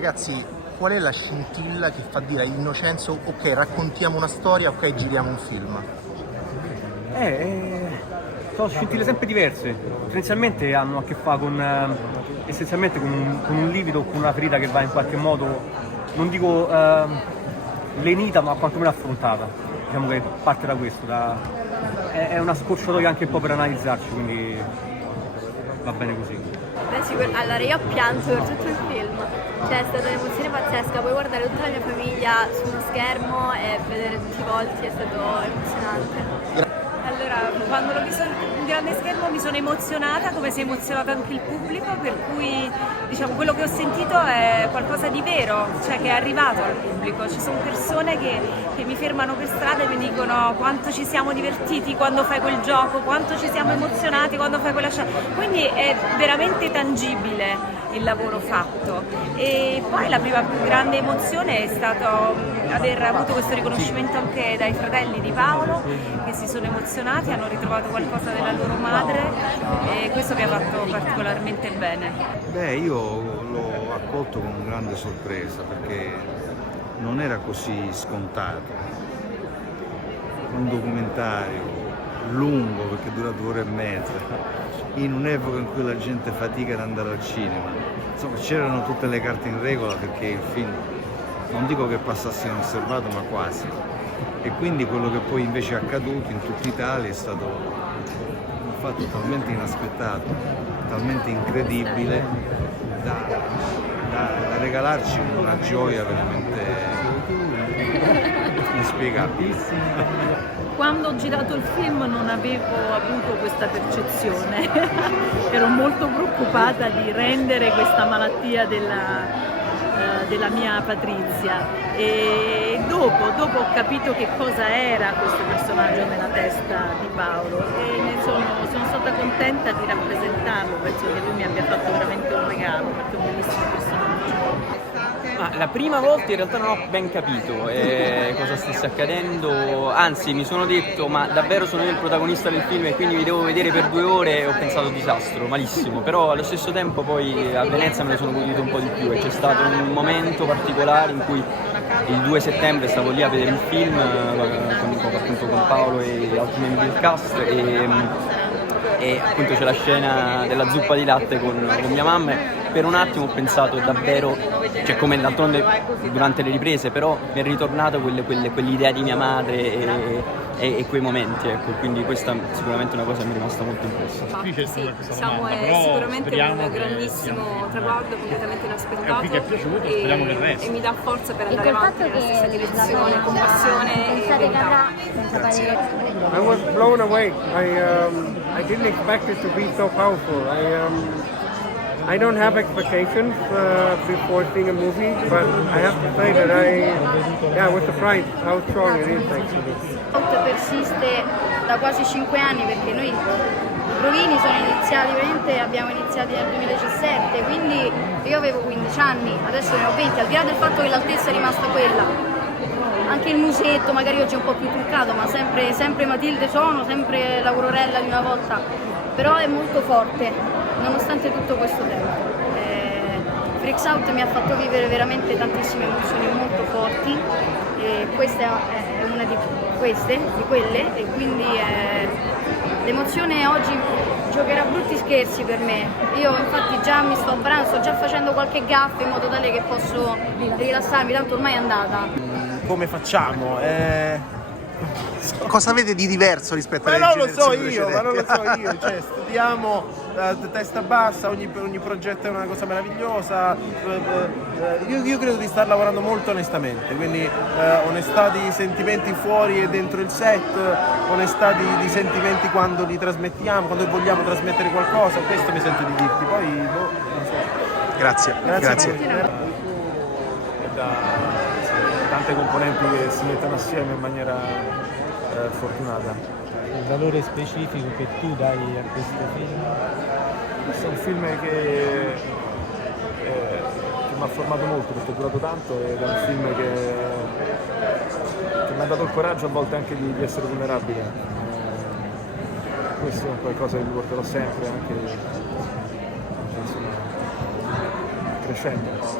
ragazzi, qual è la scintilla che fa dire a Innocenzo ok, raccontiamo una storia, ok, giriamo un film? Sono scintille sempre diverse, essenzialmente hanno a che fare con, con un livido, con una ferita che va in qualche modo, non dico lenita, ma quantomeno affrontata. Diciamo che parte da questo, è una scorciatoia anche un po' per analizzarci, quindi va bene così. Allora io ho pianto per tutto il film, cioè è stata un'emozione pazzesca, puoi guardare tutta la mia famiglia su uno schermo e vedere tutti i volti, è stato emozionante. Allora, quando l'ho visto in grande schermo mi sono emozionata, come si è emozionato anche il pubblico, per cui diciamo quello che ho sentito è qualcosa di vero, cioè che è arrivato al pubblico. Ci sono persone che mi fermano per strada e mi dicono quanto ci siamo divertiti quando fai quel gioco, quanto ci siamo emozionati quando fai quella scena, quindi è veramente tangibile il lavoro fatto. E poi la prima più grande emozione è stato aver avuto questo riconoscimento anche dai fratelli di Paolo, che si sono emozionati, hanno ritrovato qualcosa della loro madre e questo mi ha fatto particolarmente bene. Beh, io l'ho accolto con grande sorpresa perché non era così scontato. Un documentario lungo, perché dura 2 ore e mezza, in un'epoca in cui la gente fatica ad andare al cinema. Insomma, c'erano tutte le carte in regola perché il film, non dico che passasse inosservato, ma quasi. E quindi quello che poi invece è accaduto in tutta Italia è stato un fatto talmente inaspettato, talmente incredibile da regalarci una gioia veramente inspiegabile. Quando ho girato il film non avevo avuto questa percezione, ero molto preoccupata di rendere questa malattia della mia Patrizia e dopo ho capito che cosa era questo personaggio nella testa di Paolo e sono stata contenta di rappresentarlo, penso che lui mi abbia fatto veramente un regalo perché è un bellissimo personaggio. La prima volta in realtà non ho ben capito cosa stesse accadendo, anzi mi sono detto ma davvero sono io il protagonista del film e quindi mi devo vedere per 2 ore e ho pensato disastro, malissimo, però allo stesso tempo poi a Venezia me ne sono godito un po' di più e c'è stato un momento particolare in cui il 2 settembre stavo lì a vedere il film appunto con Paolo e altri membri del cast e appunto c'è la scena della zuppa di latte con mia mamma e per un attimo ho pensato davvero, cioè come d'altronde durante le riprese, però mi è ritornato quell'idea di mia madre e quei momenti, ecco, quindi questa sicuramente è una cosa che mi è rimasta molto impressa. Sì, diciamo è sicuramente un grandissimo traguardo completamente inaspettato e mi dà forza per andare avanti nella stessa direzione, con passione e verità. Grazie. I was blown away. I didn't expect it to be so powerful. I don't have expectations before seeing a movie, but I have to say that I was surprised how strong it is actually. Persiste da quasi 5 anni perché noi i provini sono iniziati, abbiamo iniziati nel 2017, quindi io avevo 15 anni, adesso ne ho 20, al di là del fatto che l'altezza è rimasta quella. Anche il musetto magari oggi è un po' più truccato, ma sempre Matilde sono, sempre l'Aurorella di una volta, però è molto forte, nonostante tutto questo tempo. Freaks Out mi ha fatto vivere veramente tantissime emozioni molto forti e questa è una di quelle e quindi l'emozione oggi giocherà brutti scherzi per me. Io infatti già mi sto avvarando, sto già facendo qualche gaffa in modo tale che posso rilassarmi, tanto ormai è andata. Come facciamo? Cosa vede di diverso rispetto alle Ma non lo so precedenti? io, cioè studiamo testa bassa, ogni progetto è una cosa meravigliosa, io credo di star lavorando molto onestamente, quindi onestà di sentimenti fuori e dentro il set, onestà di sentimenti quando li trasmettiamo, quando vogliamo trasmettere qualcosa, questo mi sento di dirti, poi non so. Grazie. Tante componenti che si mettono assieme in maniera fortunata. Il valore specifico che tu dai a questo film? Questo è un film che mi ha formato molto perché è durato tanto ed è un film che mi ha dato il coraggio a volte anche di essere vulnerabile. Questo è qualcosa che mi porterò sempre anche insomma, crescendo.